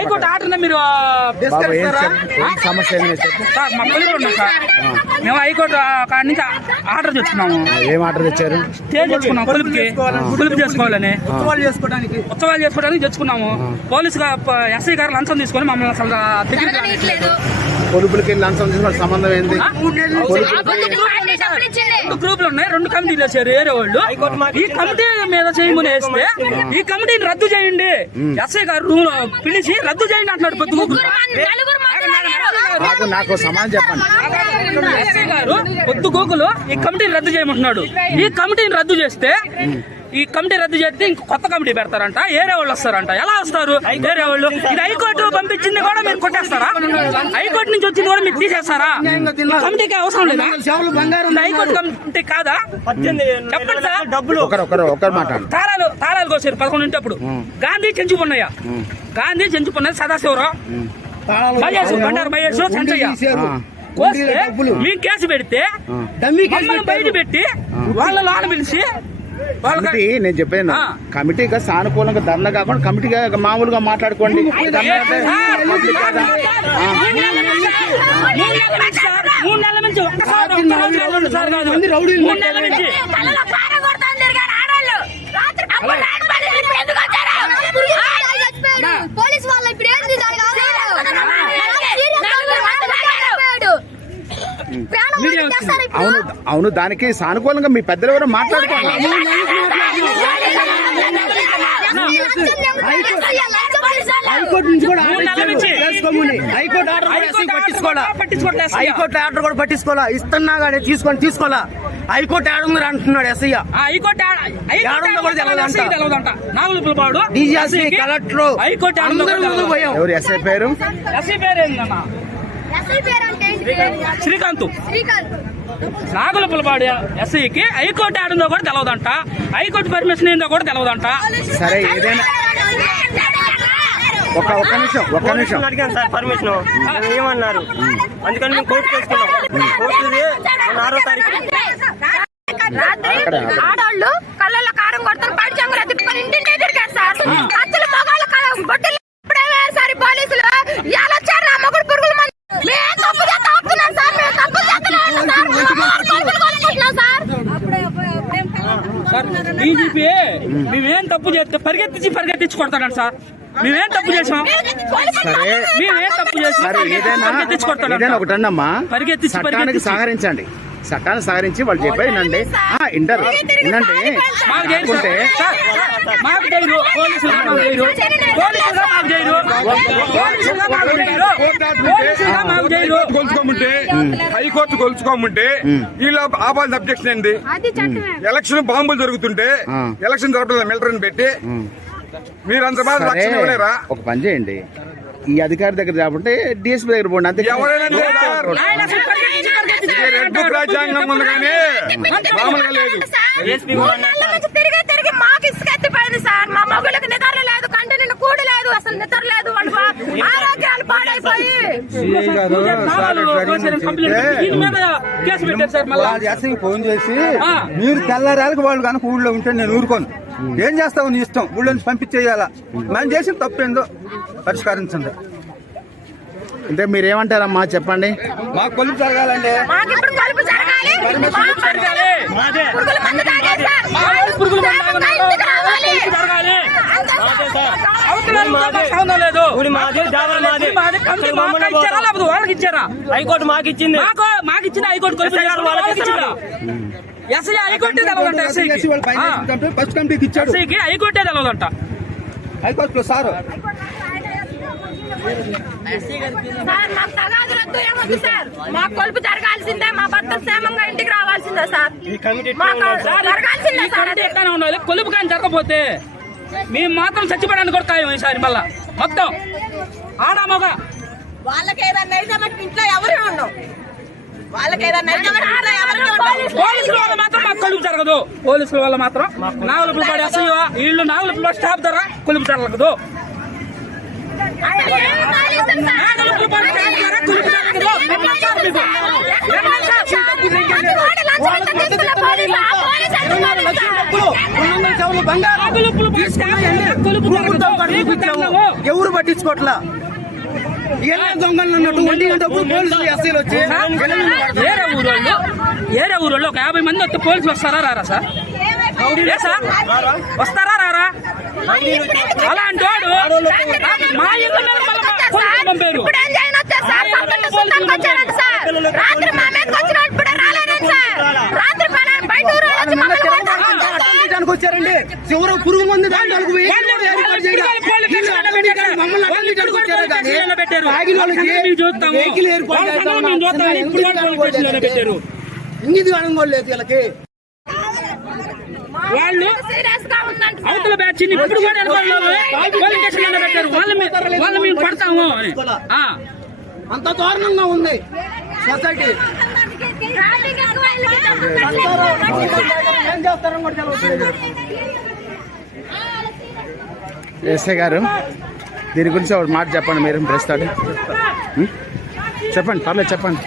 High court order మీరు సమస్య sir మా కొలుగురు ఉన్నాం సార్. మేము హైకోర్టు కాడి నుంచి ఆర్డర్ తెచ్చుకున్నాము. ఏం ఆర్డర్ తెచ్చారు? స్టే తెచ్చుకున్నాం కొలుపుకి కొలుపు చేసుకోవాలని. ఉత్సవాలు చేసుకోవడానికి. ఉత్సవాలు చేసుకోవడానికి తెచ్చుకున్నాము. పోలీసు ఎస్ఐ గారు లంచం తీసుకొని మమ్మల్ని అసలు వెళ్ళి లంచం తీసుకున్న సంబంధం ఏంది. రెండు గ్రూపులు ఉన్నాయి. రెండు కమిటీలు వచ్చారు వేరే వాళ్ళు. ఈ కమిటీ మీద చేయమని వేస్తే ఈ కమిటీని రద్దు చేయండి. ఎస్ఐ గారు రూమ్లో పిలిచి రద్దు చేయండి అంటున్నాడు. నాకు నాకు సమాధానం చెప్పండి. ఎస్ఐ గారు పొద్దు గోకులు ఈ కమిటీని రద్దు చేయమంటున్నాడు. ఈ కమిటీని రద్దు చేస్తే ఈ కమిటీ రద్దు చేస్తే ఇంకో కొత్త కమిటీ పెడతారంట. ఏరే వాళ్ళు వస్తారంట. ఎలా వస్తారు? వేరే వాళ్ళు. ఇది హైకోర్టు పంపించింది కూడా మీరు కొట్టేస్తారా? హైకోర్టు నుంచి వచ్చింది కూడా మీరు తీసేస్తారా? కమిటీకి అవసరం లేదా? హైకోర్టు కమిటీ కాదా? చెప్పండి సార్. డబ్బులు. తాళాలు తాళాలు కోసారు పదకొండింటప్పుడు గాంధీ చెంచుకున్నయ్య గాంధీ చెంచుకున్నది సదాశివరావు. మహేష్ బండారు మహేష్ సంచయ్య. ఆ, కోస్తే మీ కేసు పెడితే బయట పెట్టి వాళ్ళ లోన పిలిచి కమిటీ నేను చెప్పాను. కమిటీగా సానుకూలంగా ధరణ కాకుండా కమిటీగా మామూలుగా మాట్లాడుకోండి. ధర్నా అంటే పబ్లిక్ కదా. ఆ. మూడు నెలల నుంచి సార్, మూడు నెలల నుంచి ఒక్కసారి ఒక్క రోజు కాదు, రెండు సార్లు కాదు. మంది రౌడీలు మూడు నెలల నుంచి తలలో కారం కొడతాను తిరిగారు ఆడవాళ్ళు. రాత్రి అప్పుడు రాత్రి పన్నెండు ఇప్పుడు ఎందుకు వచ్చారు? ఆ, పోలీస్ వాళ్ళు ఇప్పుడు ఏంది దానికి ఆధారం? నలుగురు మంది చచ్చిపోయాడు. ప్రాణం మీడియా పోయి చేస్తారు ఇప్పుడు. అవును దానికి సానుకూలంగా మీ పెద్దలు ఎవరో మాట్లాడుకోండి హైకోర్టు నుంచి కూడా హైకోర్టు ఆర్డర్ కూడా పట్టించుకోవాలా పట్టించుకోవట్లేదు ఎస్ఐ. హైకోర్టు ఆర్డర్ కూడా పట్టించుకోవాలా ఇస్తున్నా కానీ తీసుకొని తీసుకోవాలా హైకోర్టు ఆర్డర్ ఉంది అంటున్నాడు ఎస్ఐ ఆ, హైకోర్టు ఆడుందో కలెక్టర్. హైకోర్టు ఆడుందో ఎవరు ఎస్ఐ పేరు? ఎస్ఐ పేరు శ్రీకాంత్. శ్రీకాంత్. నాగులపులపాడు ఎస్ఐకి హైకోర్టు ఆడుందో కూడా తెలియదంట హైకోర్టు పర్మిషన్ ఏందో కూడా తెలియదంట సరే ఏదైనా ఒక ఒక్క నిమిషం ఒక్క నిమిషం. అడిగాను సార్ పర్మిషన్. ఏమన్నారు? అందుకని మేము కోర్టుకు వేసుకున్నాం. కోర్టుది మొన్న ఆరో తారీఖు. రాత్రి ఆడవాళ్ళు కళ్ళల్లో సార్. డీజీపీ మేమేం తప్పు చేస్తే పరిగెత్తించి పరిగెత్తించి కొడతాడు సార్. మేమేం తప్పు చేసాం సరే. మేమేం తప్పు చేసాం పరిగెత్తించి కొడతాడు ఏదైనా ఒకటి అన్నమ్మా పరిగెత్తించి పరిగెత్తించి. సహకరించండి. చట్టాన్ని సహకరించి వాళ్ళు చెప్పే వినండి. ఆ, ఇంటారు. హైకోర్టు కొలుచుకోమంటే హైకోర్టు కొలుచుకోమంటే వీళ్ళ ఆపాల్సిన అబ్జెక్షన్ ఏంది? చట్టమే. ఎలక్షన్ బాంబులు జరుగుతుంటే. ఎలక్షన్ జరపడం మిలిటరీని పెట్టి మీరు అంత బాగా ఒక పని చేయండి. ఈ అధికారి దగ్గర కాబట్టి డిఎస్పీ దగ్గర పోండి అంతే రాజ్యాంగం ఉంది కానీ మామూలుగా లేదు. మూడు నెలల నుంచి తిరిగి తిరిగి మాకు ఇసుకెత్తిపోయింది సార్. మా మగులకు నిద్ర లేదు కంటి నిండు కూడి లేదు అసలు నిద్ర లేదు. వాళ్ళు ఆరోగ్యాలు పాడైపోయి. ఫోన్ చేసి. మీరు తెల్లారేళ్ళకి వాళ్ళు కనుక ఊళ్ళో ఉంటే నేను ఊరుకోను. ఏం చేస్తావు నీ ఇష్టం? ఊళ్ళో నుంచి పంపించేయాలా? మనం చేసిన తప్పేందో పరిష్కరించండి. అంటే మీరేమంటారమ్మా చెప్పండి? మాకు కొలుపు జరగాలండి. వాళ్ళకి ఇచ్చారా? హైకోర్టు మాకు ఇచ్చింది. మాకు హైకోర్టు వాళ్ళకి ఇచ్చిందా ఎస్ఐ హైకోర్టే తెలవదంట ఎస్ఐకి. హైకోర్టే తెలవదంట హైకోర్టులో సారు. సార్ మాకు తగాదు రద్దు ఏమొద్దు సార్? మాకు కొలుపు జరగాల్సిందే మా భర్త క్షేమంగా ఇంటికి రావాల్సిందే సార్. మాకు జరగాల్సిందే సార్ కమిటీ అది. ఎట్లానే ఉండాలి? కొలుపు కానీ జరగకపోతే మేము మాత్రం చచ్చిపోవడానికి కూడా ఖాయం ఈసారి మళ్ళా. మొత్తం. ఆడ మగ. వాళ్ళకి ఏదన్నా అయితే మటుకు ఇంట్లో ఎవరు ఉండవు వాళ్ళకి ఏదన్నా అయితే మటుకు ఇంట్లో ఎవరు ఉండవు పోలీసుల వల్ల మాత్రం మాకు కొలుపు జరగదు. పోలీసుల వల్ల మాత్రం నాగులు పడి అసలు వీళ్ళు నాగులు స్టాప్ ధర కొలుపు జరగదు. ఎవరు పట్టించుకోవట్లా ఎలా దొంగలు అన్నట్టు ఒంటి గంటప్పుడు పోలీసులు ఎస్ఐలు వచ్చి. ఏరే ఊరోళ్ళు ఏరే ఊరోళ్ళు ఒక యాభై మంది వస్తే పోలీసులు వస్తారా రారా సార్? సార్? వస్తారా రారా? అలాంటి మా రాత్రి మా మీదకి వచ్చినప్పుడు ఇప్పుడే రాలేరండి సార్. రాత్రి పలానా బయట ఊరు వాళ్ళు వచ్చి మమ్మల్ని కొట్టారు. అర్థం చేయడానికి వచ్చారండి చివరి పురుగు మంది దాంట్లోకి పోయి వాళ్ళు ఏర్పాటు చేయడం. పోలీసులు వీళ్ళు అర్థం చేయడానికి మమ్మల్ని అర్థం చేయడానికి వచ్చారే కానీ స్టేషన్లో పెట్టారు. తాగిన వాళ్ళకి మేము చూస్తాము. వెహికల్ ఏర్పాటు వాళ్ళ చేద్దాం సంగతి మేము చూస్తాము. అన్న ఇప్పుడు వాళ్ళు పోలీస్ స్టేషన్లో పెట్టారు. ఇంగిది అనగోలు లేదు వీళ్ళకి. వాళ్ళు అవతల బ్యాచ్ని ఇప్పుడు కూడా పెట్టారు. వాళ్ళ మీద వాళ్ళ మేము పడతాము. అని ఆ. అంత దారుణంగా ఉంది సొసైటీ. ఏం కూడా గారు దీని గురించి ఒక మాట చెప్పండి మీరు ప్రస్తుతాడు చెప్పండి. పర్లేదు చెప్పండి.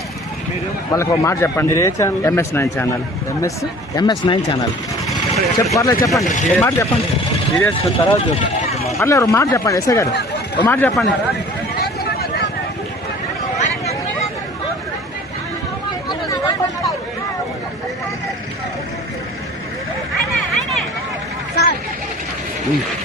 వాళ్ళకి ఒక మాట చెప్పండి. MS nine channel MS MS nine channel చెప్ప పర్లేదు చెప్పండి. ఒక మాట చెప్పండి. పర్లేదు ఒక మాట చెప్పండి ఎస్ఐ గారు. ఒక మాట చెప్పండి. సార్.